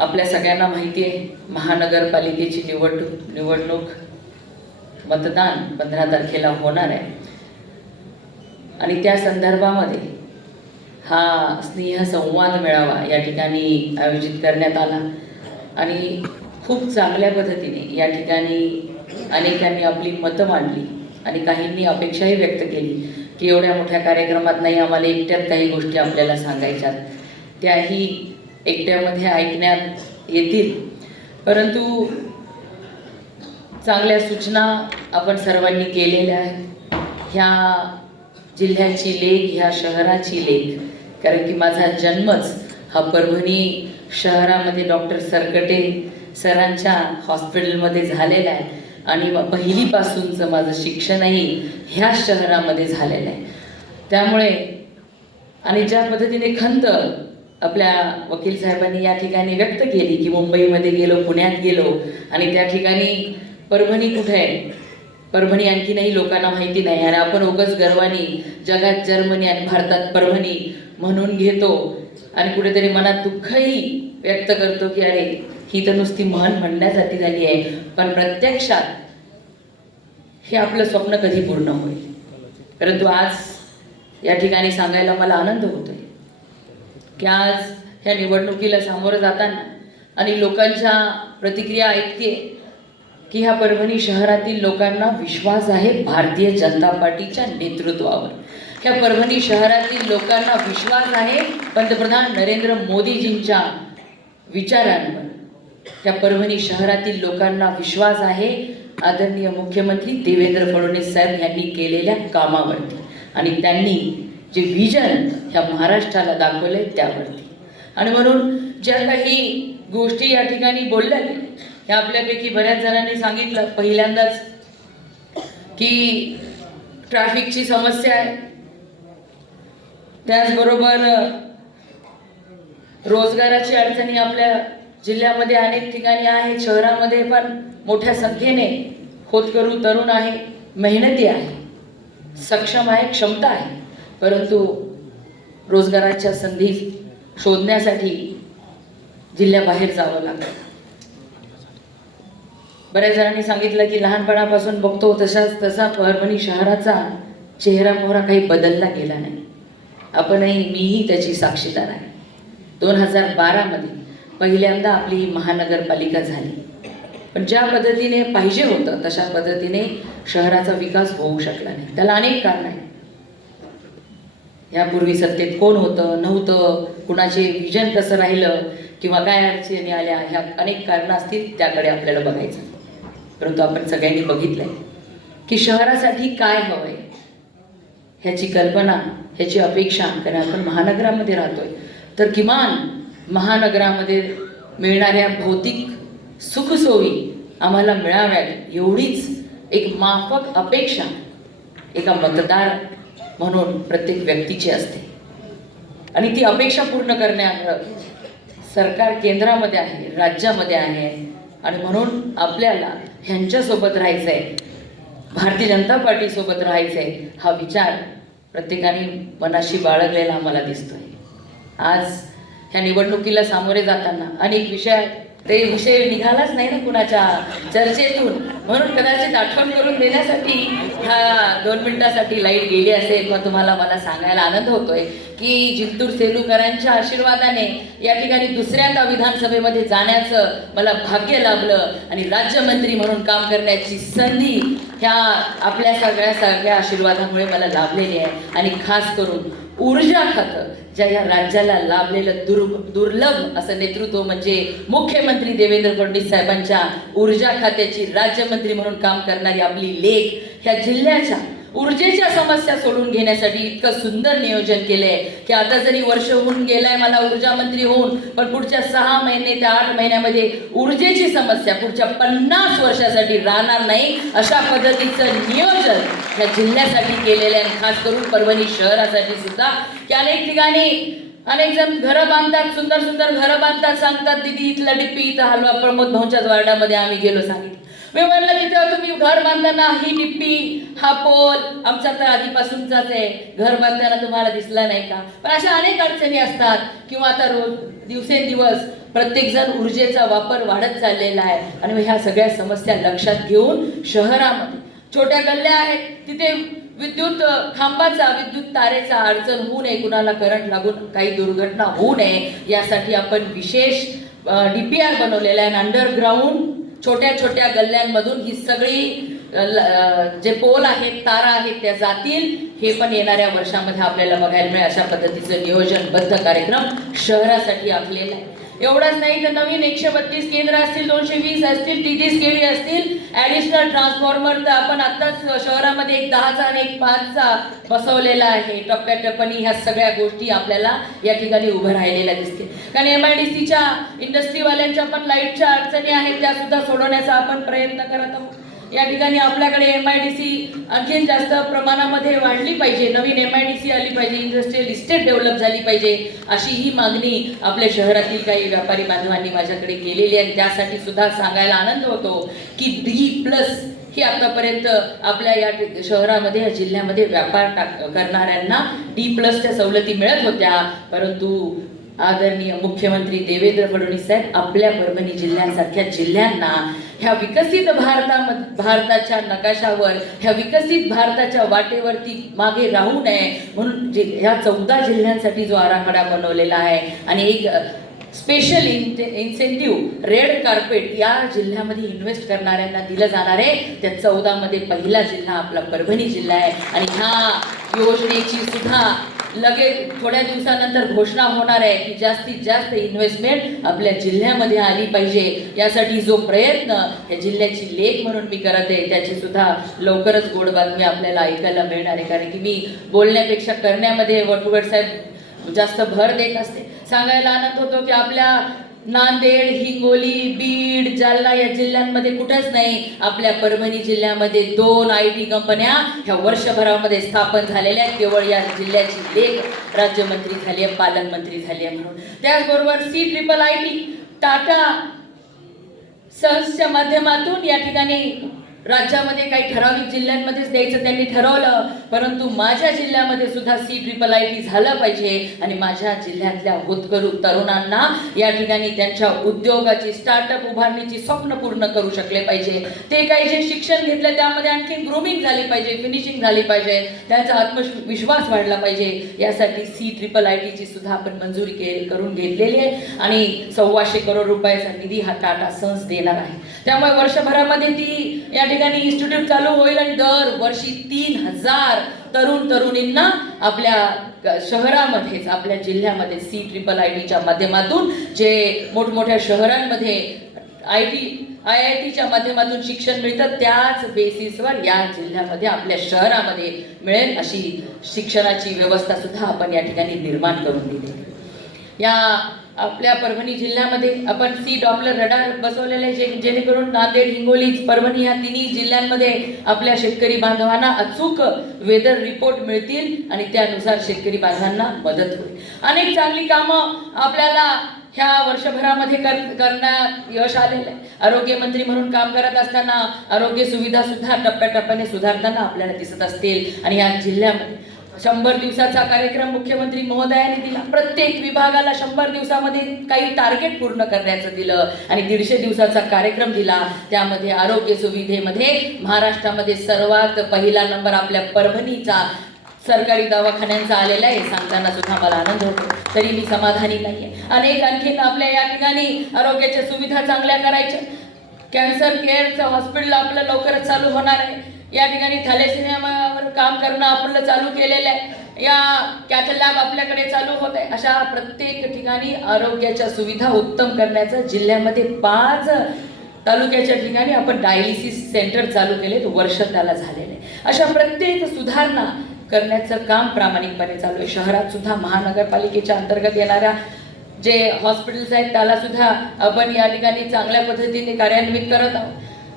आपल्या सगळ्यांना माहिती आहे, महानगरपालिकेची निवडणूक मतदान 15 तारखेला होणार आहे आणि त्या संदर्भामध्ये हा स्नेह संवाद मेळावा या ठिकाणी आयोजित करण्यात आला आणि खूप चांगल्या पद्धतीने या ठिकाणी अनेकांनी आपली मतं मांडली आणि काहींनी अपेक्षाही व्यक्त केली की एवढ्या मोठ्या कार्यक्रमात नाही, आम्हाला एकट्यात काही गोष्टी आपल्याला सांगायच्यात, त्याही एकट्यामध्ये ऐकण्यात येतील. परंतु चांगल्या सूचना आपण सर्वांनी केलेल्या आहेत. ह्या जिल्ह्याची लेख, ह्या शहराची लेख, कारण की माझा जन्मच हा परभणी शहरामध्ये डॉक्टर सरकटे सरांच्या हॉस्पिटलमध्ये झालेला आहे आणि पहिलीपासूनचं माझं शिक्षणही ह्याच शहरामध्ये झालेलं आहे. त्यामुळे आणि ज्या पद्धतीने खंत आपल्या वकील साहेबांनी या ठिकाणी व्यक्त केली की मुंबईमध्ये गेलो, पुण्यात गेलो आणि त्या ठिकाणी परभणी कुठे आहे, परभणी आणखीनही लोकांना माहिती नाही आणि आपण उगाच गर्वानी जगात जर्मनी आणि भारतात परभणी म्हणून घेतो आणि कुठेतरी मनात दुःखही व्यक्त करतो की अरे ही तर नुसती म्हण म्हणण्यासाठी झाली आहे, पण प्रत्यक्षात हे आपलं स्वप्न कधी पूर्ण होईल. परंतु आज या ठिकाणी सांगायला मला आनंद होतोय की आज ह्या निवडणुकीला सामोरं जाताना आणि लोकांच्या प्रतिक्रिया ऐकते की ह्या परभणी शहरातील लोकांना विश्वास आहे भारतीय जनता पार्टीच्या नेतृत्वावर. ह्या परभणी शहरातील लोकांना विश्वास आहे पंतप्रधान नरेंद्र मोदीजींच्या विचारांवर. त्या परभणी शहरातील लोकांना विश्वास आहे आदरणीय मुख्यमंत्री देवेंद्र फडणवीस साहेब यांनी केलेल्या कामावरती आणि त्यांनी जे विजन ह्या महाराष्ट्राला दाखवले त्यावरती. आणि म्हणून ज्या काही गोष्टी या ठिकाणी बोलल्या गेल्या ह्या आपल्यापैकी बऱ्याच जणांनी सांगितलं पहिल्यांदाच की ट्रॅफिकची समस्या आहे, त्याचबरोबर रोजगाराची अडचणी आपल्या जिल्ह्यामध्ये अनेक ठिकाणी आहे, शहरामध्ये पण मोठ्या संख्येने होतकरू तरुण आहे, मेहनती आहे, सक्षम आहे, क्षमता आहे, परंतु रोजगाराच्या संधी शोधण्यासाठी जिल्ह्याबाहेर जावं लागतं. बऱ्याच जणांनी सांगितलं की लहानपणापासून बघतो तसा परभणी शहराचा चेहरा मोहरा काही बदलला गेला नाही. आपणही, मीही त्याची साक्षीदार आहे. 2012 मध्ये पहिल्यांदा आपली महानगरपालिका झाली, पण ज्या पद्धतीने पाहिजे होतं तशा पद्धतीने शहराचा विकास होऊ शकला नाही. त्याला अनेक कारण आहेत. यापूर्वी सत्तेत कोण होतं नव्हतं, कुणाचे विजन कसं राहिलं किंवा काय अडचणी आल्या, ह्या अनेक कारणं असतील, त्याकडे आपल्याला बघायचं. परंतु आपण सगळ्यांनी बघितलंय की शहरासाठी काय हवंय ह्याची कल्पना, ह्याची अपेक्षा, कारण आपण महानगरामध्ये राहतोय तर किमान महानगरामध्ये मिळणाऱ्या भौतिक सुखसोयी आम्हाला मिळाव्यात एवढीच एक माफक अपेक्षा एका मतदार म्हणून प्रत्येक व्यक्तीची असते. आणि ती अपेक्षा पूर्ण करण्यात सरकार केंद्रामध्ये आहे, राज्यामध्ये आहे आणि म्हणून आपल्याला ह्यांच्यासोबत राहायचं आहे, भारतीय जनता पार्टीसोबत राहायचं आहे, हा विचार प्रत्येकाने मनाशी बाळगलेला आम्हाला दिसतोय. आज ह्या निवडणुकीला सामोरे जाताना अनेक ते विषय निघालाच नाही ना कुणाच्या चर्चेतून, म्हणून कदाचित आठवण करून देण्यासाठी ह्या 2 मिनिटासाठी लाईट गेली असेल. किंवा तुम्हाला मला सांगायला आनंद होतोय की जिंतूर सेलूकरांच्या आशीर्वादाने या ठिकाणी दुसऱ्यांदा विधानसभेमध्ये जाण्याचं मला भाग्य लाभलं आणि राज्यमंत्री म्हणून काम करण्याची संधी ह्या आपल्या सगळ्या आशीर्वादामुळे मला लाभलेली आहे. आणि खास करून ऊर्जा खातं ज्या या राज्याला लाभलेलं दुर्लभ असं नेतृत्व म्हणजे मुख्यमंत्री देवेंद्र फडणवीस साहेबांच्या ऊर्जा खात्याची राज्यमंत्री म्हणून काम करणारी आपली लेख ह्या जिल्ह्याच्या ऊर्जेच्या समस्या सोडून घेण्यासाठी इतकं सुंदर नियोजन केलंय की आता जरी वर्ष होऊन गेलाय मला ऊर्जा मंत्री होऊन, पण पुढच्या 6 महिने ते 8 महिन्यामध्ये ऊर्जेची समस्या पुढच्या 50 वर्षासाठी राहणार नाही अशा पद्धतीचं नियोजन या जिल्ह्यासाठी केलेलं आहे. खास करून परभणी शहरासाठी सुद्धा की अनेक ठिकाणी अनेक जण घरं बांधतात, सुंदर सुंदर घरं बांधतात, सांगतात दीदी इथला डिप्पी इथं हलवा. प्रमोद भाऊंच्याच वार्डामध्ये आम्ही गेलो, सांगितलं मी म्हणलं तिथं तुम्ही घर बांधताना ही डिप्पी हा पोल आमचा तर आधीपासूनचाच आहे, घर बांधताना तुम्हाला दिसला नाही का. पण अशा अनेक अडचणी असतात किंवा आता रोज दिवसेंदिवस प्रत्येकजण ऊर्जेचा वापर वाढत चाललेला आहे आणि ह्या सगळ्या समस्या लक्षात घेऊन शहरामध्ये छोट्या गल्ल्या आहेत तिथे विद्युत खांबाचा विद्युत तारेचा अडचण होऊ नये, कुणाला करंट लागून काही दुर्घटना होऊ नये यासाठी आपण विशेष DPR बनवलेला आहे. अंडरग्राऊंड छोट्या छोट्या गल्ल्यांमधून ही सगळी जे पोल आहेत तारा आहेत त्या जातील, हे पण येणाऱ्या वर्षामध्ये आपल्याला बघायला मिळेल. अशा पद्धतीचं नियोजनबद्ध कार्यक्रम शहरासाठी आखलेला आहे. एवढंच नाही तर नवीन 132 केंद्र असतील, 220 असतील, 33 KV असतील, ॲडिशनल ट्रान्सफॉर्मर तर आपण आत्ताच शहरामध्ये एक 10चा आणि एक 5चा बसवलेला आहे. टप्प्याटप्प्याने ह्या सगळ्या गोष्टी आपल्याला या ठिकाणी उभं राहिलेल्या दिसतील. कारण MIDCच्या इंडस्ट्रीवाल्यांच्या पण लाईटच्या अडचणी आहेत, त्या सुद्धा सोडवण्याचा आपण प्रयत्न करत आहोत. या ठिकाणी आपल्याकडे MIDC आणखीन जास्त प्रमाणामध्ये वाढली पाहिजे, नवीन MIDC आली पाहिजे, इंडस्ट्रियल इस्टेट डेव्हलप झाली पाहिजे, अशी ही मागणी आपल्या शहरातील काही व्यापारी बांधवांनी माझ्याकडे केलेली आहे. त्यासाठी सुद्धा सांगायला आनंद होतो की D+ ही आतापर्यंत आपल्या या शहरामध्ये या जिल्ह्यामध्ये व्यापार करणाऱ्यांना D+च्या सवलती मिळत होत्या, परंतु आदरणीय मुख्यमंत्री देवेंद्र फडणवीस साहेब आपल्या परभणी जिल्ह्यासारख्या जिल्ह्यांना ह्या विकसित भारताच्या नकाशावर, ह्या विकसित भारताच्या वाटेवरती मागे राहू नये म्हणून ह्या 14 जिल्ह्यांसाठी जो आराखडा बनवलेला आहे आणि एक स्पेशल इन्सेंटिव्ह रेड कार्पेट या जिल्ह्यामध्ये इन्व्हेस्ट करणाऱ्यांना दिलं जाणार आहे. त्या 14 मध्ये पहिला जिल्हा आपला परभणी जिल्हा आहे आणि ह्या योजनेची सुद्धा लगेच थोड्या दिवसानंतर घोषणा होणार आहे की जास्तीत जास्त इन्व्हेस्टमेंट आपल्या जिल्ह्यामध्ये आली पाहिजे. यासाठी जो प्रयत्न या जिल्ह्याची लेख म्हणून मी करत आहे त्याची सुद्धा लवकरच गोड बातमी आपल्याला ऐकायला मिळणार आहे. कारण की मी बोलण्यापेक्षा करण्यामध्ये वटुगड साहेब जास्त भर देत असते. सांगायला आनंद होतो की आपल्या नांदेड, हिंगोली, बीड, जालना या जिल्ह्यांमध्ये कुठंच नाही, आपल्या परभणी जिल्ह्यामध्ये 2 IT कंपन्या ह्या वर्षभरामध्ये स्थापन झालेल्या आहेत. केवळ या जिल्ह्याची लेख राज्यमंत्री झाली आहे, पालकमंत्री झाली आहे म्हणून. त्याचबरोबर CIIT टाटा सन्सच्या माध्यमातून या ठिकाणी राज्यामध्ये काही ठराविक जिल्ह्यांमध्येच द्यायचं त्यांनी ठरवलं, परंतु माझ्या जिल्ह्यामध्ये सुद्धा CIIT झालं पाहिजे आणि माझ्या जिल्ह्यातल्या होतकरू तरुणांना या ठिकाणी त्यांच्या उद्योगाची स्टार्टअप उभारणीची स्वप्न पूर्ण करू शकले पाहिजे. ते काही जे शिक्षण घेतलं त्यामध्ये आणखी ग्रूमिंग झाली पाहिजे, फिनिशिंग झाली पाहिजे, त्यांचा आत्मविश्वास वाढला पाहिजे. यासाठी CIIT सुद्धा आपण मंजुरी करून घेतलेली आहे आणि 125 करोड रुपयाचा निधी हा टाटा सन्स देणार आहे. त्यामुळे वर्षभरामध्ये ती या ठिकाणी इन्स्टिट्यूट चालू होईल आणि दरवर्षी 3000 तरुणींना आपल्या शहरामध्येच आपल्या जिल्ह्यामध्ये CIITच्या माध्यमातून जे मोठमोठ्या शहरांमध्ये IITच्या माध्यमातून शिक्षण मिळतं त्याच बेसिसवर या जिल्ह्यामध्ये आपल्या शहरामध्ये मिळेल अशी शिक्षणाची व्यवस्था सुद्धा आपण या ठिकाणी निर्माण करून दिली. या आपल्या परभणी जिल्ह्यामध्ये आपण डॉपलर रडार बसवलेले आहे जेणेकरून नांदेड, हिंगोली, परभणी या तिन्ही जिल्ह्यांमध्ये आपल्या शेतकरी बांधवांना अचूक वेदर रिपोर्ट मिळतील आणि त्यानुसार शेतकरी बांधवांना मदत होईल. अनेक चांगली कामं आपल्याला ह्या वर्षभरामध्ये करण्यात यश आलेलं आहे. आरोग्यमंत्री म्हणून काम करत असताना आरोग्य सुविधा सुद्धा टप्प्याटप्प्याने सुधारताना आपल्याला दिसत असतील आणि या जिल्ह्यामध्ये 100 दिवसाचा कार्यक्रम मुख्यमंत्री महोदयांनी दिला. प्रत्येक विभागाला 100 दिवसामध्ये काही टार्गेट पूर्ण करण्याचं दिलं आणि 150 दिवसाचा कार्यक्रम दिला. त्यामध्ये आरोग्य सुविधेमध्ये महाराष्ट्रामध्ये सर्वात पहिला नंबर आपल्या परभणीचा सरकारी दवाखान्यांचा आलेला आहे. सांगताना सुद्धा मला आनंद होतो, तरी मी समाधानी नाही आहे. अनेक आणखीन आपल्या या ठिकाणी आरोग्याच्या सुविधा चांगल्या करायच्या. कॅन्सर केअरचं हॉस्पिटल आपलं लवकरच चालू होणार आहे. या ठिकाणी थॅलेसेमियावर काम करणं आपलं चालू केलेलं आहे. या कॅथ लॅब आपल्याकडे चालू होत आहे. अशा प्रत्येक ठिकाणी आरोग्याच्या सुविधा उत्तम करण्याचं जिल्ह्यामध्ये 5 तालुक्याच्या ठिकाणी आपण डायलिसिस सेंटर चालू केले, वर्ष त्याला झालेले. अशा प्रत्येक सुधारणा करण्याचं काम प्रामाणिकपणे चालू आहे. शहरात सुद्धा महानगरपालिकेच्या अंतर्गत येणाऱ्या जे हॉस्पिटल्स आहेत त्याला सुद्धा आपण या ठिकाणी चांगल्या पद्धतीने कार्यान्वित करत आहोत.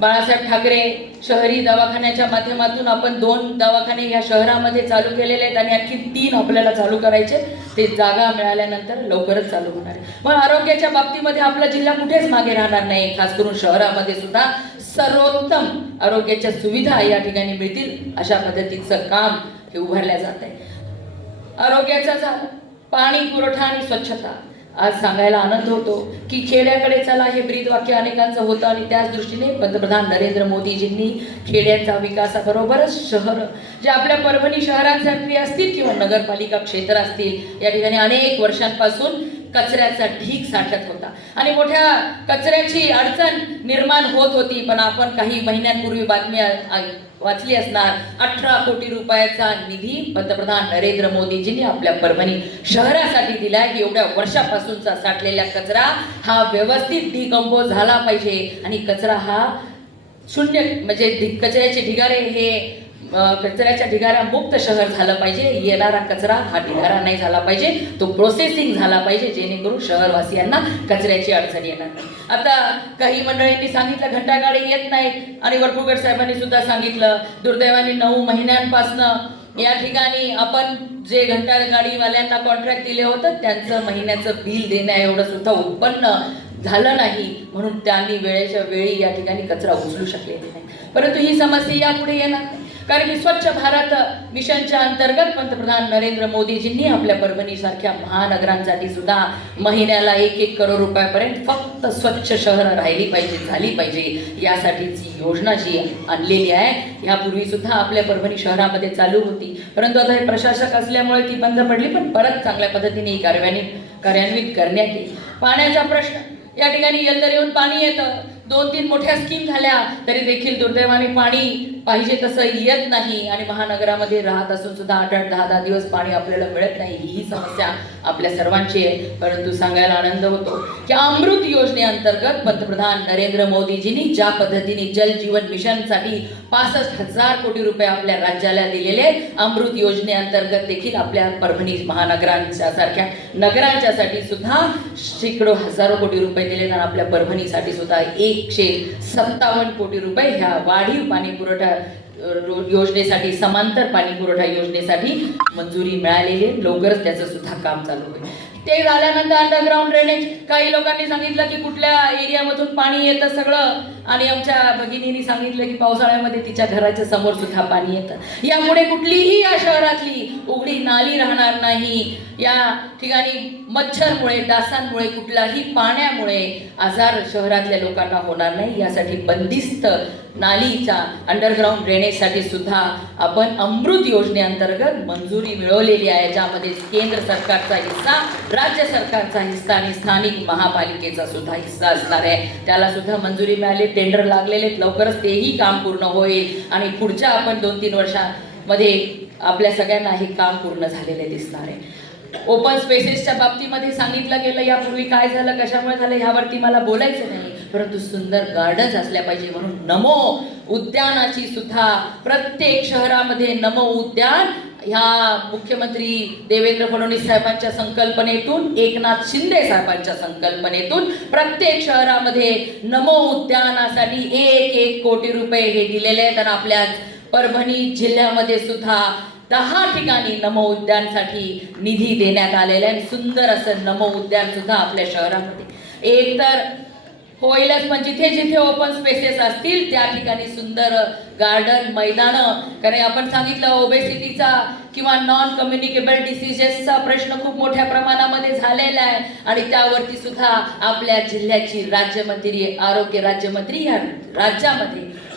बाळासाहेब ठाकरे शहरी दवाखान्याच्या माध्यमातून आपण 2 दवाखाने या शहरामध्ये चालू केलेले आहेत आणि आणखी 3 आपल्याला चालू करायचे. ते जागा मिळाल्यानंतर लवकरच चालू होणार आहे. मग आरोग्याच्या बाबतीमध्ये आपला जिल्हा कुठेच मागे राहणार नाही. खास करून शहरामध्ये सुद्धा सर्वोत्तम आरोग्याच्या सुविधा या ठिकाणी मिळतील अशा पद्धतीचं काम हे उभारल्या जात आहे. आरोग्याचा झालं, पाणी पुरवठा आणि स्वच्छता. आज सांगायला आनंद होतो की खेड्याकडे चला हे ब्रीद वाक्य अनेकांचं होतं आणि त्याच दृष्टीने पंतप्रधान नरेंद्र मोदीजींनी खेड्यांचा विकासाबरोबरच शहर जे आपल्या परभणी शहरांसारखी असतील किंवा नगरपालिका क्षेत्र असतील या ठिकाणी अनेक वर्षांपासून कचऱ्याचा ढीग साठत होता आणि मोठ्या कचऱ्याची अडचण निर्माण होत होती. पण आपण काही महिन्यांपूर्वी बातमी वाचली असणार, 18 कोटी रुपयाचा निधी पंतप्रधान नरेंद्र मोदीजींनी आपल्या परभणी शहरासाठी दिला की एवढ्या वर्षापासूनचा साठलेला कचरा हा व्यवस्थित डिकंपोज झाला पाहिजे आणि कचरा हा शून्य म्हणजे कचऱ्याचे ढिगारे हे कचऱ्याच्या ढिगाऱ्या मुक्त शहर झालं पाहिजे. येणारा कचरा हा ढिगारा नाही झाला पाहिजे, तो प्रोसेसिंग झाला पाहिजे जेणेकरून शहरवासियांना कचऱ्याची अडचण येणार नाही. आता काही मंडळींनी सांगितलं घंटागाडी येत नाहीत आणि वरपुडकर साहेबांनी सुद्धा सांगितलं दुर्दैवाने 9 महिन्यांपासनं या ठिकाणी आपण जे घंटागाडीवाल्यांना कॉन्ट्रॅक्ट दिले होतं त्यांचं महिन्याचं बिल देण्या एवढं सुद्धा उत्पन्न झालं नाही म्हणून त्यांनी वेळेच्या वेळी या ठिकाणी कचरा उचलू शकलेले नाही. परंतु ही समस्या यापुढे येणार नाही कारण की स्वच्छ भारत मिशनच्या अंतर्गत पंतप्रधान नरेंद्र मोदीजींनी आपल्या परभणीसारख्या महानगरांसाठी सुद्धा महिन्याला 1-1 करोड रुपयापर्यंत फक्त स्वच्छ शहरं राहिली पाहिजे झाली पाहिजे यासाठीची योजना जी आणलेली आहे यापूर्वी सुद्धा आपल्या परभणी शहरामध्ये चालू होती. परंतु आता हे प्रशासक असल्यामुळे ती बंद पडली पण परत चांगल्या पद्धतीने ही कार्यान्वित करण्यात येईल. पाण्याचा प्रश्न या ठिकाणी येलदर येऊन पाणी येतं, 2-3 मोठ्या स्कीम झाल्या तरी देखील दुर्दैवाने पाणी पाहिजे तसं येत नाही आणि महानगरामध्ये राहत असून सुद्धा 8-8, 10-10 दिवस पाणी आपल्याला मिळत नाही. ही समस्या आपल्या सर्वांची आहे. परंतु सांगायला आनंद होतो की अमृत योजनेअंतर्गत पंतप्रधान नरेंद्र मोदीजींनी ज्या पद्धतीने जल जीवन मिशनसाठी 65,000 कोटी रुपये आपल्या राज्याला दिलेले अमृत योजनेअंतर्गत देखील आपल्या परभणी महानगरांच्या सारख्या नगरांच्यासाठी सुद्धा शेकडो हजारो कोटी रुपये दिले आणि आपल्या परभणीसाठी सुद्धा 157 कोटी रुपये ह्या वाढीव पाणी पुरवठा योजनेसाठी समांतर पाणी पुरवठा योजनेसाठी मंजुरी मिळालेली आहे. लवकरच त्याचं सुद्धा काम चालू होईल. ते झाल्यानंतर अंडरग्राऊंड ड्रेनेज काही लोकांनी सांगितलं की कुठल्या एरियामधून पाणी येतं सगळं आणि आमच्या भगिनींनी सांगितलं की पावसाळ्यामध्ये तिच्या घराच्या समोर सुद्धा पाणी येतं. यामुळे कुठलीही या शहरातली उघडी नाली राहणार नाही. या ठिकाणी मच्छरमुळे डासांमुळे कुठलाही पाण्यामुळे आजार शहरातल्या लोकांना होणार नाही यासाठी बंदिस्त नालीच्या अंडरग्राऊंड ड्रेनेजसाठी सुद्धा आपण अमृत योजनेअंतर्गत मंजुरी मिळवलेली आहे ज्यामध्ये केंद्र सरकारचा हिस्सा राज्य सरकारचा हिस्सा आणि स्थानिक महापालिकेचा सुद्धा हिस्सा असणार आहे. त्याला सुद्धा मंजुरी मिळाली, टेंडर लागलेले लवकरच तेही काम पूर्ण होईल आणि पुढच्या आपण 2-3 वर्षामध्ये आपल्या सगळ्यांना हे काम पूर्ण झालेले दिसणार आहे. ओपन स्पेसेसच्या बाबतीमध्ये सांगितलं गेलं यापूर्वी काय झालं कशामुळे झालं ह्यावरती मला बोलायचं नाही परंतु सुंदर गार्डन्स असल्या पाहिजे म्हणून नमो उद्यानाची सुद्धा प्रत्येक शहरामध्ये नमो उद्यान ह्या मुख्यमंत्री देवेंद्र फडणवीस साहेबांच्या संकल्पनेतून एकनाथ शिंदे साहेबांच्या संकल्पनेतून प्रत्येक शहरामध्ये नमो उद्यानासाठी 1-1 कोटी रुपये हे दिलेले आहेत आणि आपल्या परभणी जिल्ह्यामध्ये सुद्धा 10 ठिकाणी नमो उद्यानसाठी निधी देण्यात आलेला आहे. सुंदर असं नमो उद्यान सुद्धा आपल्या शहरामध्ये एक तर होईलच पण जिथे जिथे ओपन स्पेसेस असतील त्या ठिकाणी सुंदर गार्डन मैदानं कारण आपण सांगितलं ओबेसिटीचा किंवा नॉन कम्युनिकेबल डिसीजेसचा प्रश्न खूप मोठ्या प्रमाणामध्ये झालेला आहे आणि त्यावरती सुद्धा आपल्या जिल्ह्याची राज्यमंत्री आरोग्य राज्यमंत्री या राज्यामध्ये